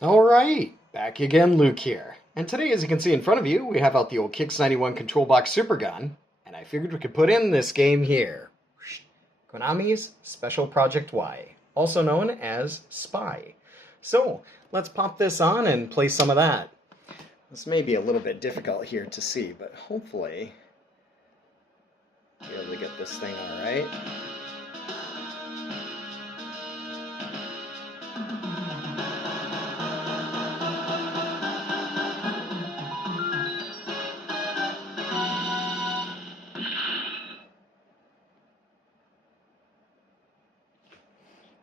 Alright, back again, Luke here. And today, as you can see in front of you, we have out the old Kix 91 Control Box Super Gun, and I figured we could put in this game here. Konami's Special Project Y, also known as SPY. So, let's pop this on and play some of that. This may be a little bit difficult here to see, but hopefully be able to get this thing alright.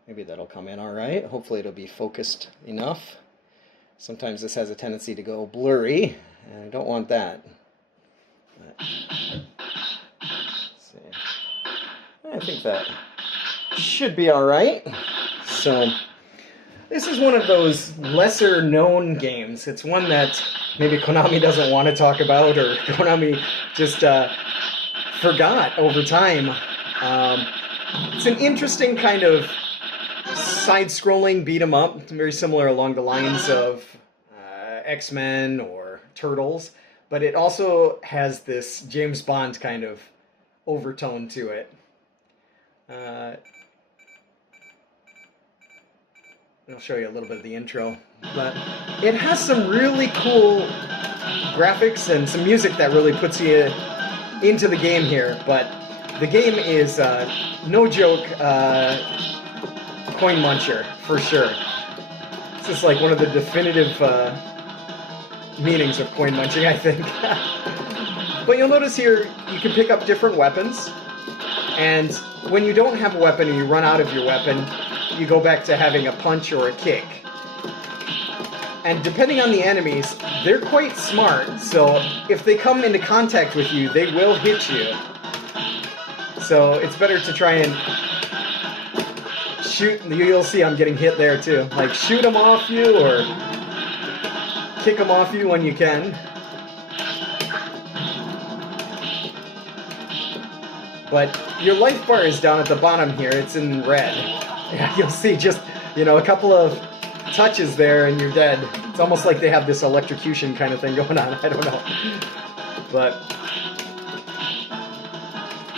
Maybe that'll come in alright. Hopefully it'll be focused enough. Sometimes this has a tendency to go blurry, and I don't want that. Let's see. I think that should be alright. So, this is one of those lesser known games. It's one that maybe Konami doesn't want to talk about, or Konami just forgot over time. It's an interesting kind of side-scrolling beat-em-up, very similar along the lines of X-Men or Turtles, but it also has this James Bond kind of overtone to it. I'll show you a little bit of the intro, but it has some really cool graphics and some music that really puts you into the game here, but the game is, no joke, coin muncher, for sure. This is like one of the definitive meanings of coin munching, I think. But you'll notice here, you can pick up different weapons, and when you don't have a weapon and you run out of your weapon, you go back to having a punch or a kick. And depending on the enemies, they're quite smart, so if they come into contact with you, they will hit you. So it's better to try and shoot. You'll see I'm getting hit there too. Like, shoot them off you or kick them off you when you can. But your life bar is down at the bottom here. It's in red. Yeah, you'll see just, a couple of touches there and you're dead. It's almost like they have this electrocution kind of thing going on. I don't know. But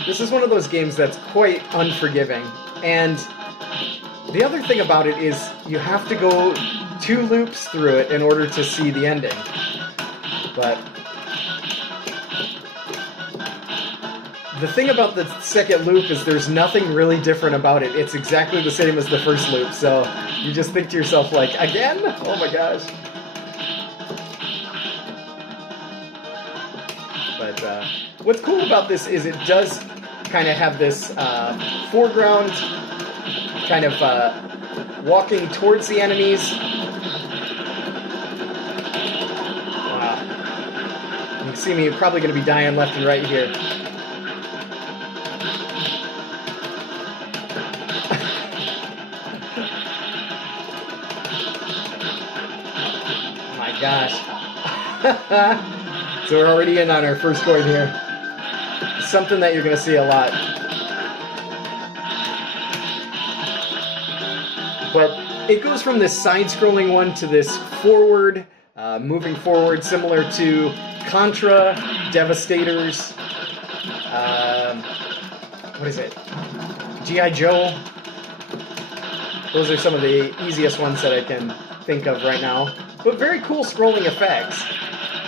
this is one of those games that's quite unforgiving. And the other thing about it is you have to go 2 loops through it in order to see the ending. But the thing about the second loop is there's nothing really different about it. It's exactly the same as the first loop, so you just think to yourself, like, again? Oh my gosh. But what's cool about this is it does kind of have this foreground kind of walking towards the enemies. Wow. You can see me probably going to be dying left and right here. My gosh. So we're already in on our first coin here. Something that you're going to see a lot. But it goes from this side-scrolling one to this forward, moving forward, similar to Contra, Devistators, what is it? G.I. Joe. Those are some of the easiest ones that I can think of right now. But very cool scrolling effects.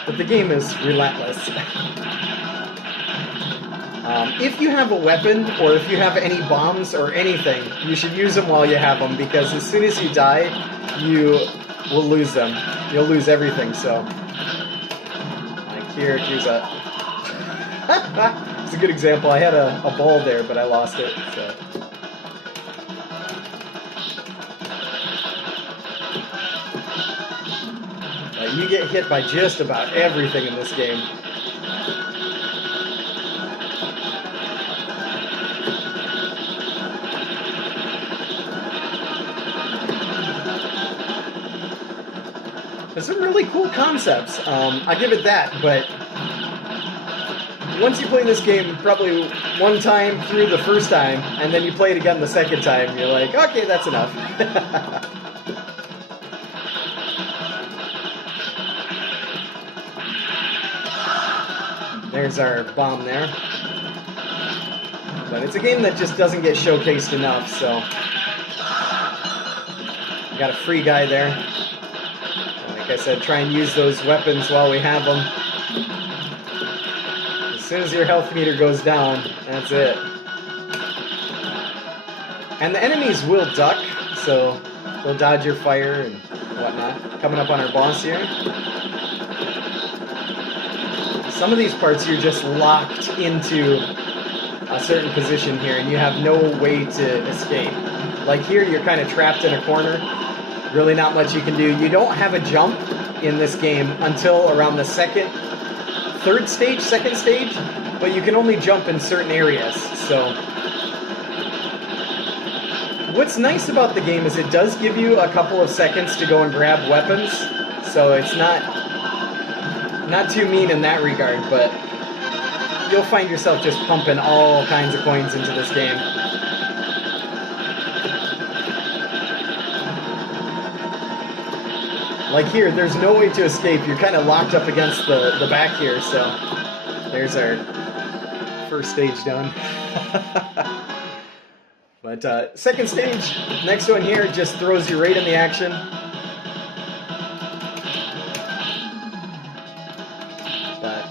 But the game is relentless. If you have a weapon, or if you have any bombs or anything, you should use them while you have them, because as soon as you die, you will lose them. You'll lose everything, so. Like here's a... It's a good example. I had a ball there, but I lost it, so. You get hit by just about everything in this game. There's some really cool concepts. I give it that, but once you play this game probably one time through the first time, and then you play it again the second time, you're like, okay, that's enough. There's our bomb there. But it's a game that just doesn't get showcased enough, so... Got a free guy there. Like I said, try and use those weapons while we have them. As soon as your health meter goes down, that's it. And the enemies will duck, so they'll dodge your fire and whatnot. Coming up on our boss here. Some of these parts you're just locked into a certain position here and you have no way to escape. Like here, you're kind of trapped in a corner. Really not much you can do. You don't have a jump in this game until around the second stage, but you can only jump in certain areas, so... What's nice about the game is it does give you a couple of seconds to go and grab weapons, so it's not too mean in that regard, but you'll find yourself just pumping all kinds of coins into this game. Like here, there's no way to escape. You're kind of locked up against the back here, so there's our first stage done. But second stage, next one here, just throws you right in the action. But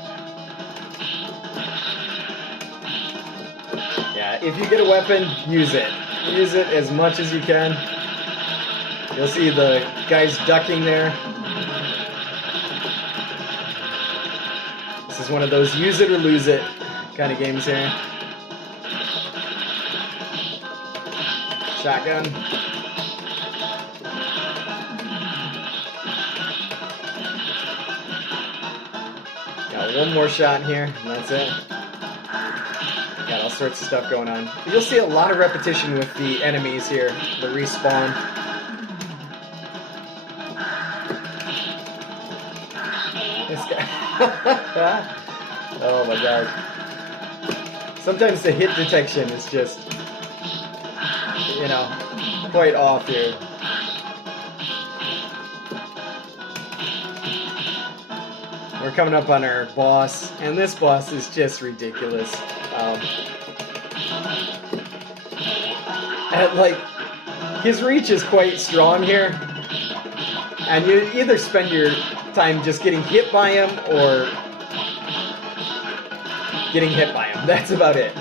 yeah, if you get a weapon, use it. Use it as much as you can. You'll see the guys ducking there. This is one of those use it or lose it kind of games here. Shotgun. Got one more shot here, and that's it. Got all sorts of stuff going on. You'll see a lot of repetition with the enemies here, the respawn. This guy. Oh my god. Sometimes the hit detection is just, you know, quite off here. We're coming up on our boss, and this boss is just ridiculous. And like, his reach is quite strong here, and you either spend your time just getting hit by him or getting hit by him. That's about it.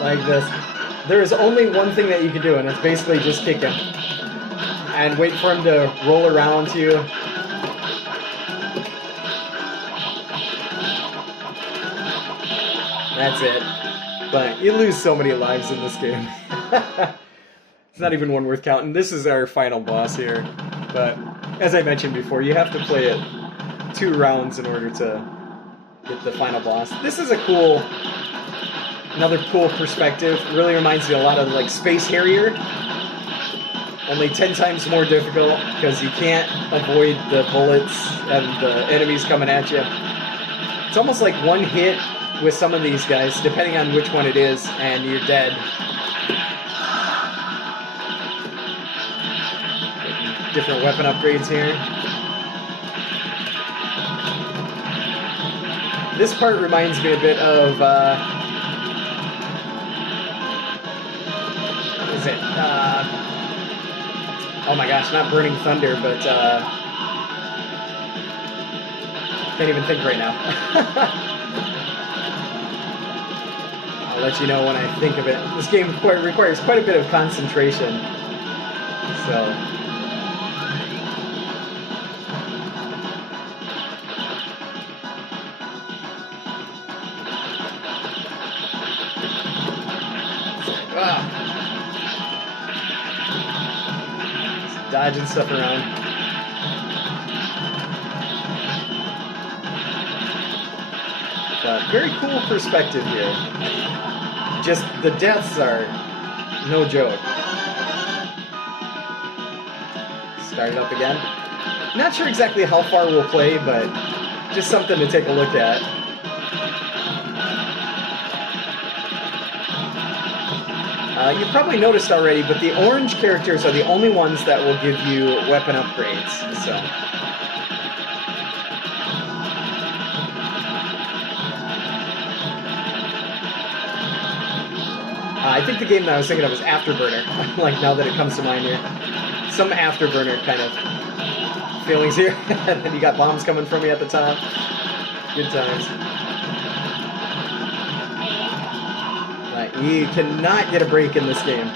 Like this. There is only one thing that you can do, and it's basically just kick him. And wait for him to roll around to you. That's it. But you lose so many lives in this game. It's not even one worth counting. This is our final boss here. But as I mentioned before, you have to play it 2 rounds in order to get the final boss. This is a cool... Another cool perspective. It really reminds me a lot of like Space Harrier. Only 10 times more difficult because you can't avoid the bullets and the enemies coming at you. It's almost like one hit with some of these guys, depending on which one it is, and you're dead. Different weapon upgrades here. This part reminds me a bit of... it? Oh my gosh, not Burning Thunder, but can't even think right now. I'll let you know when I think of it. This game requires quite a bit of concentration, so... Dodging stuff around. But very cool perspective here. Just the deaths are no joke. Start it up again. Not sure exactly how far we'll play, but just something to take a look at. You've probably noticed already, but the orange characters are the only ones that will give you weapon upgrades, so... I think the game that I was thinking of was Afterburner, like now that it comes to mind here. Some Afterburner kind of feelings here. And then you got bombs coming from you at the top. Good times. You cannot get a break in this game.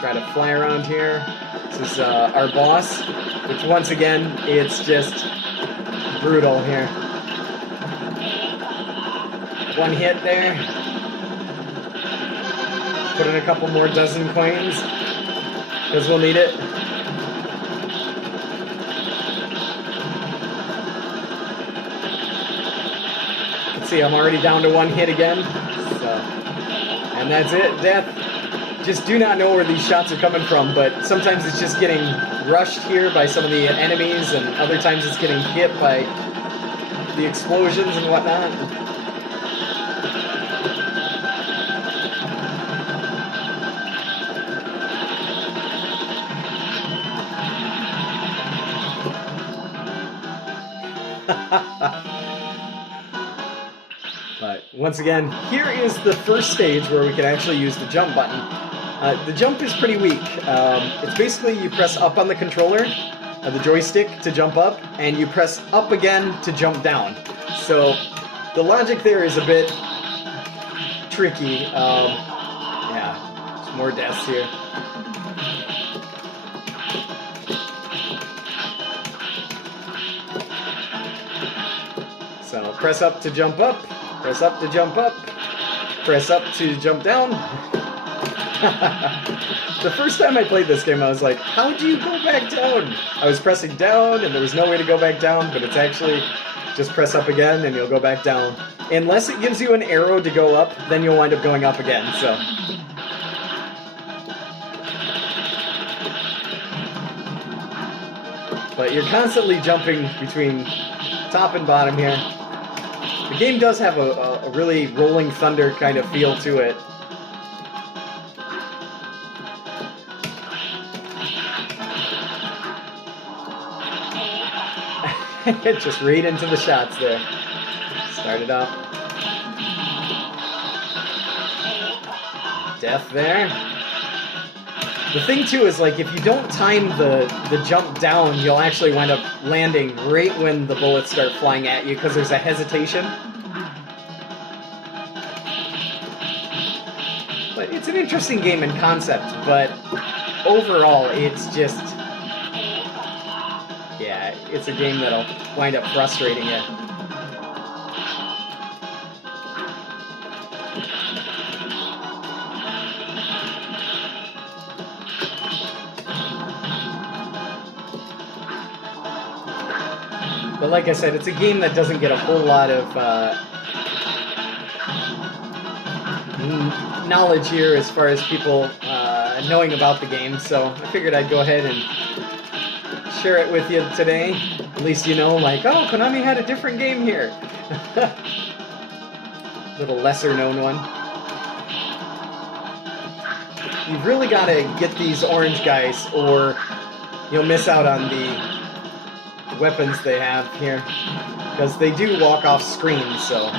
Try to fly around here. This is our boss, which once again, it's just brutal here. One hit there. Put in a couple more dozen coins, because we'll need it. You can see I'm already down to one hit again. So, and that's it, death. Just do not know where these shots are coming from, but sometimes it's just getting rushed here by some of the enemies, and other times it's getting hit by the explosions and whatnot. But once again, here is the first stage where we can actually use the jump button. The jump is pretty weak. It's basically you press up on the controller, the joystick, to jump up, and you press up again to jump down. So the logic there is a bit tricky. Yeah, there's more deaths here. So press up to jump up, press up to jump up, press up to jump down. The first time I played this game, I was like, how do you go back down? I was pressing down, and there was no way to go back down, but it's actually just press up again, and you'll go back down. Unless it gives you an arrow to go up, then you'll wind up going up again, so... But you're constantly jumping between top and bottom here. The game does have a really Rolling Thunder kind of feel to it. Just right into the shots there. Start it up. Death there. The thing too is, like, if you don't time the jump down, you'll actually wind up landing right when the bullets start flying at you, because there's a hesitation. But it's an interesting game in concept, but overall it's just... yeah, it's a game that'll wind up frustrating you. But like I said, it's a game that doesn't get a whole lot of knowledge here as far as people knowing about the game, so I figured I'd go ahead and share it with you today. At least you know, like, oh, Konami had a different game here. Little lesser known one. You've really got to get these orange guys, or you'll miss out on the weapons they have here, because they do walk off screen, so...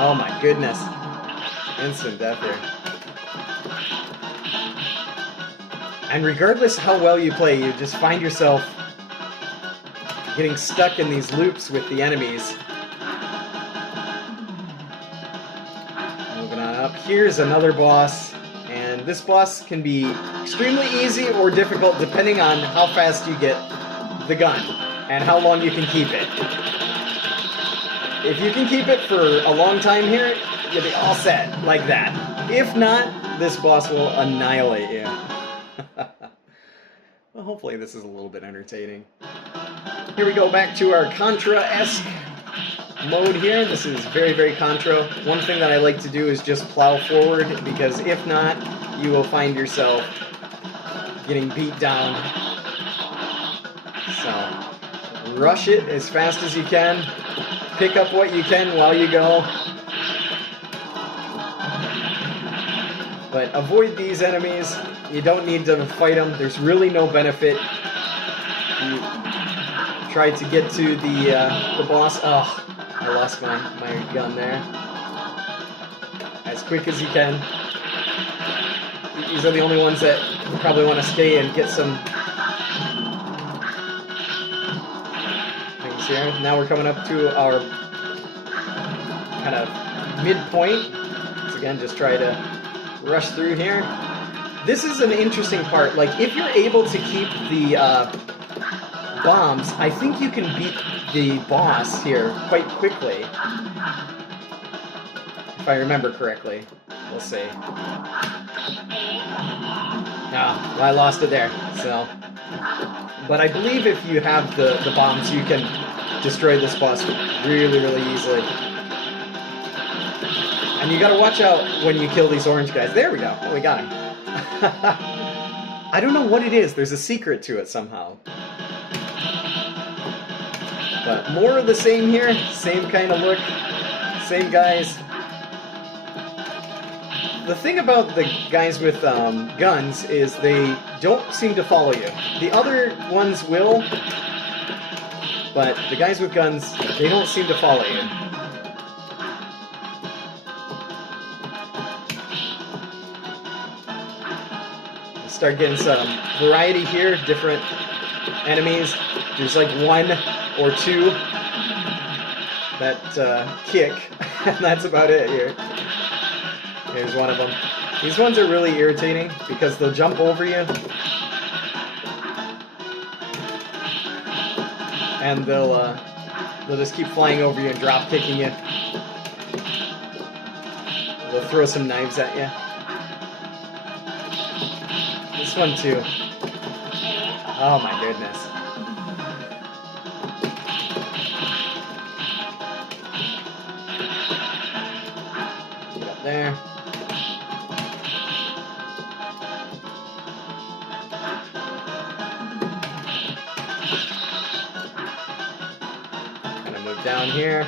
oh my goodness. Instant death here. And regardless how well you play, you just find yourself getting stuck in these loops with the enemies. Moving on up. Here's another boss. And this boss can be extremely easy or difficult depending on how fast you get the gun and how long you can keep it. If you can keep it for a long time here, you'll be all set, like that. If not, this boss will annihilate you. Well, hopefully this is a little bit entertaining. Here we go back to our Contra-esque mode here. This is very, very Contra. One thing that I like to do is just plow forward, because if not, you will find yourself getting beat down. So, rush it as fast as you can. Pick up what you can while you go. But avoid these enemies. You don't need to fight them. There's really no benefit. You try to get to the boss. Oh, I lost my gun there. As quick as you can. These are the only ones that you probably want to stay and get some things here. Now we're coming up to our kind of midpoint. Once again, just try to rush through here. This is an interesting part. Like, if you're able to keep the bombs, I think you can beat the boss here quite quickly. If I remember correctly. We'll see. Ah, well, I lost it there. So, but I believe if you have the bombs, you can destroy this boss really, really easily. And you gotta watch out when you kill these orange guys. There we go. Oh, we got him. I don't know what it is. There's a secret to it somehow. But more of the same here. Same kind of look. Same guys. The thing about the guys with guns is they don't seem to follow you. The other ones will, but the guys with guns, they don't seem to follow you. Start getting some variety here, different enemies. There's like one or two that kick, and that's about it here. Here's one of them. These ones are really irritating because they'll jump over you and they'll just keep flying over you and drop kicking you. They'll throw some knives at you. This one too. Oh my goodness. Get up there. Gonna move down here.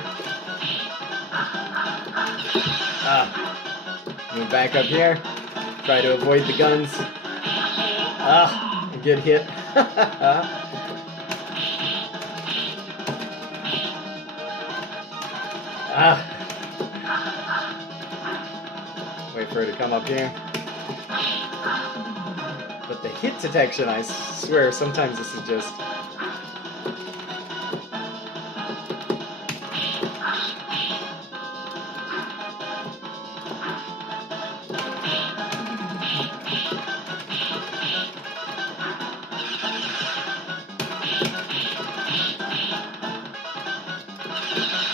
Move back up here. Try to avoid the guns. Get hit. Wait for her to come up here. But the hit detection, I swear, sometimes this is just...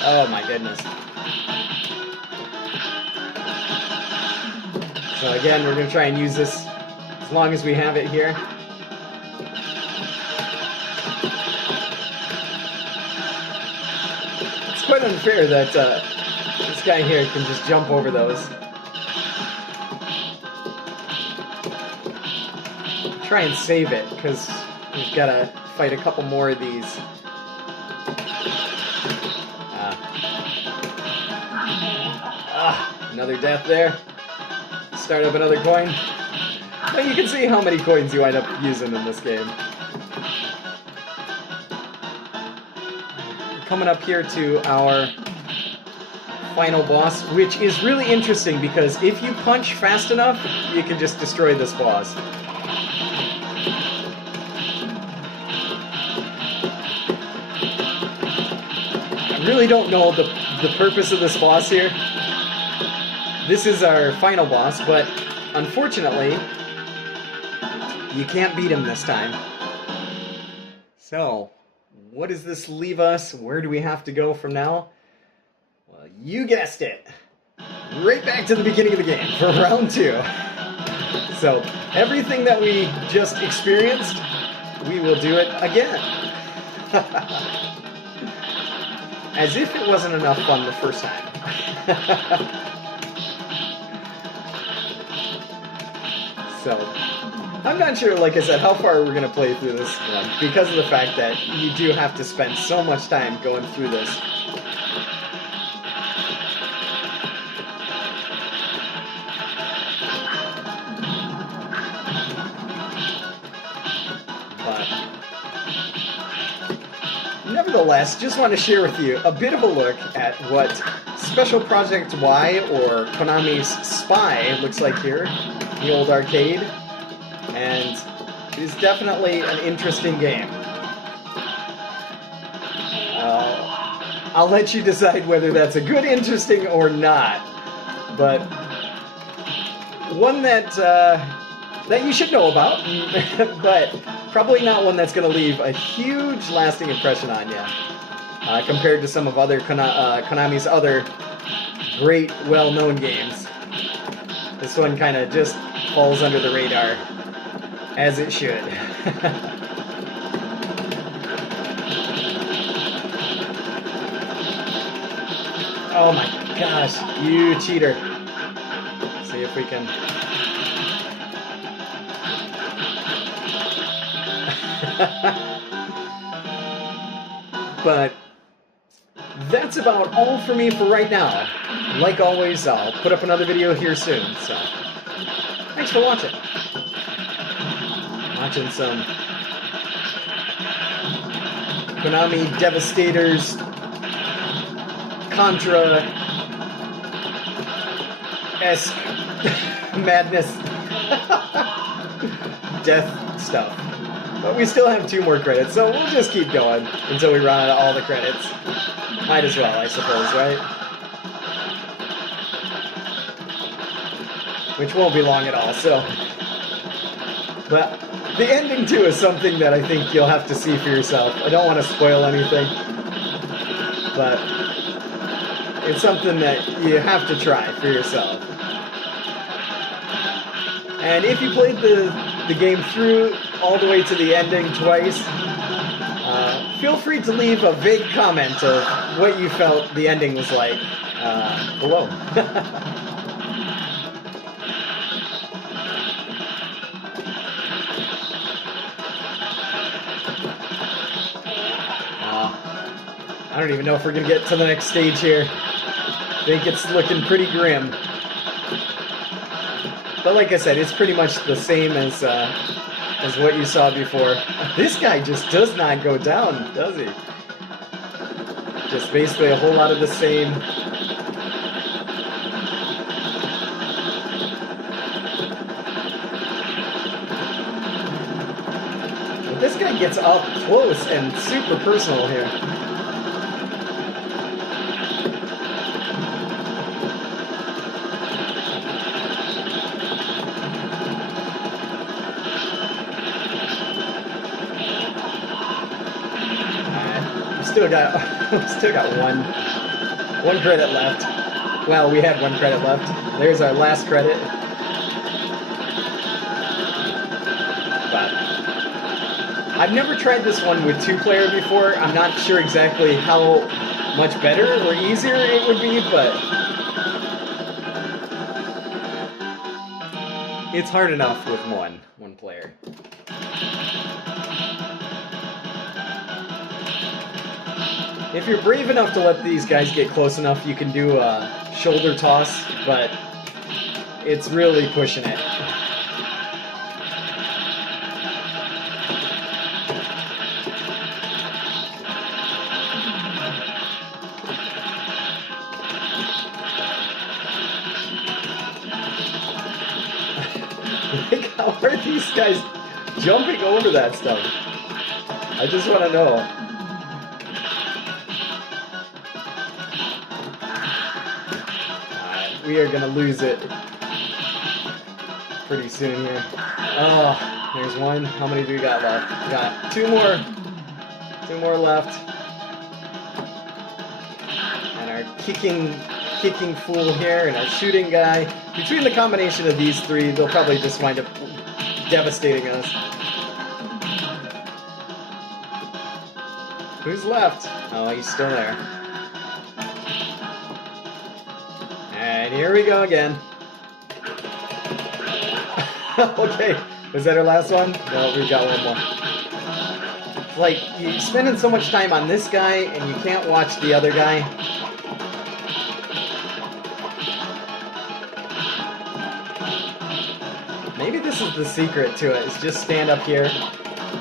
Oh my goodness. So again, we're going to try and use this as long as we have it here. It's quite unfair that this guy here can just jump over those. Try and save it, because we've got to fight a couple more of these. Another death there. Start up another coin. But you can see how many coins you wind up using in this game. We're coming up here to our final boss, which is really interesting because if you punch fast enough, you can just destroy this boss. I really don't know the purpose of this boss here. This is our final boss, but unfortunately, you can't beat him this time. So, what does this leave us? Where do we have to go from now? Well, you guessed it. right back to the beginning of the game for round 2. So everything that we just experienced, we will do it again. As if it wasn't enough fun the first time. So, I'm not sure, like I said, how far we're going to play through this one, because of the fact that you do have to spend so much time going through this. But, nevertheless, just want to share with you a bit of a look at what Special Project Y, or Konami's S.P.Y, looks like here. The old arcade, and it is definitely an interesting game. I'll let you decide whether that's a good interesting or not, but one that that you should know about, but probably not one that's going to leave a huge lasting impression on you, compared to some of other Konami's other great, well-known games. This one kind of just falls under the radar, as it should. Oh my gosh, you cheater. See if we can... But that's about all for me for right now. Like always, I'll put up another video here soon, so thanks for watching. Watching some Konami Devistators, Contra-esque madness, death stuff. But we still have 2 more credits, so we'll just keep going until we run out of all the credits. Might as well, I suppose, right? Which won't be long at all, so... But the ending, too, is something that I think you'll have to see for yourself. I don't want to spoil anything, but it's something that you have to try for yourself. And if you played the game through all the way to the ending twice, feel free to leave a vague comment of what you felt the ending was like below. I don't even know if we're going to get to the next stage here. I think it's looking pretty grim. But like I said, it's pretty much the same as what you saw before. This guy just does not go down, does he? Just basically a whole lot of the same. But this guy gets up close and super personal here. Still got one credit left. Well, we had 1 credit left. There's our last credit. But I've never tried this one with 2-player before. I'm not sure exactly how much better or easier it would be, but it's hard enough with one player. If you're brave enough to let these guys get close enough, you can do a shoulder toss, but it's really pushing it. Like, how are these guys jumping over that stuff? I just want to know. We are going to lose it pretty soon here. Oh, there's 1. How many do we got left? We got 2 more. 2 more left. And our kicking kicking fool here and our shooting guy. Between the combination of these three, they'll probably just wind up devastating us. Who's left? Oh, he's still there. And here we go again. Okay, was that our last one? No, we've got one more. Like, you're spending so much time on this guy and you can't watch the other guy. Maybe this is the secret to it, is just stand up here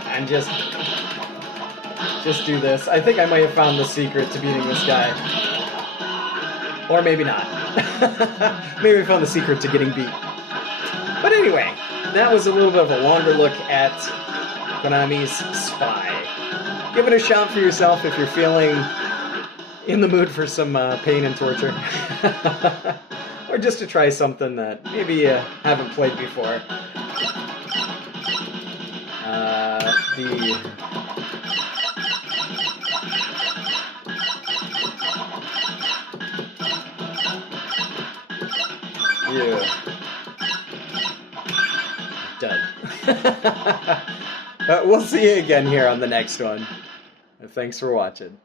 and just do this. I think I might have found the secret to beating this guy. Or maybe not. Maybe I found the secret to getting beat. But anyway, that was a little bit of a longer look at Konami's SPY. Give it a shot for yourself if you're feeling in the mood for some pain and torture. Or just to try something that maybe you haven't played before. Done. We'll see you again here on the next one. Thanks for watching.